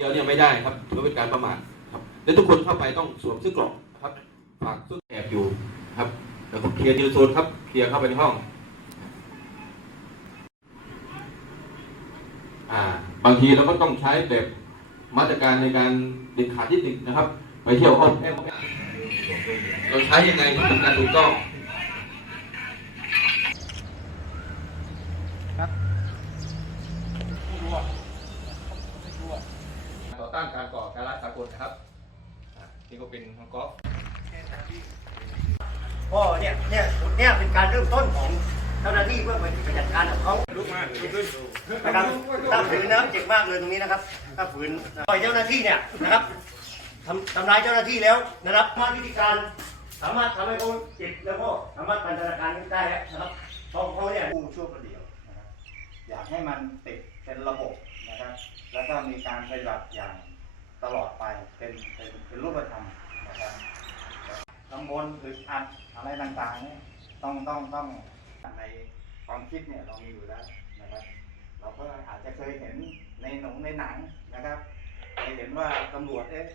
เดียวเนี่ยไม่ได้ครับถือเป็นการประมาทครับและทุกคนเข้าไปต้องสวมเสื้อเกราะครับฝากเสื้อแอบอยู่ครับแล้วก็เคลียร์ทีละโซนครับเคลียร์เข้าไปในห้องอ่าบางทีเราก็ต้องใช้แบบมาตรการในการเด็ดขาดที่หนึ่งนะครับ ไปเที่ยวห้องแอมเราใช้ยังไงถึงเป็นการถูกต้อง ต่อต้านการก่อการร้ายสากลนะครับอ่านี่ก็เป็นของกอล์ฟก็เนี่ยเนี่ยเนี่ยเป็นการเริ่มต้นของเจ้าหน้าที่เพื่อไปจัดการกับเขาลุกมาลุกขึ้นนะครับถ้าฝืนนะครับเจ็บมากเลยตรงนี้นะครับถ้าฝืนปล่อยเจ้าหน้าที่เนี่ยนะครับทำทำร้ายเจ้าหน้าที่แล้วนะครับมาวิธีการ สามารถทำให้เขาเจ็บแล้วก็สามารถพันธนาการได้แล้วนะครับ ให้มันติดเป็นระบบนะครับ แล้วก็มีการปฏิบัติอย่างตลอดไปเป็นเป็นเป็นรูปธรรมนะครับกังวลอึดอัดอะไรต่างๆเนี่ยต้องต้องต้องในความคิดเนี่ยเรามีอยู่แล้วนะครับ เราก็อาจจะเคยเห็นในหนังในหนังนะครับเคยเห็นว่าตำรวจเอ๊ะ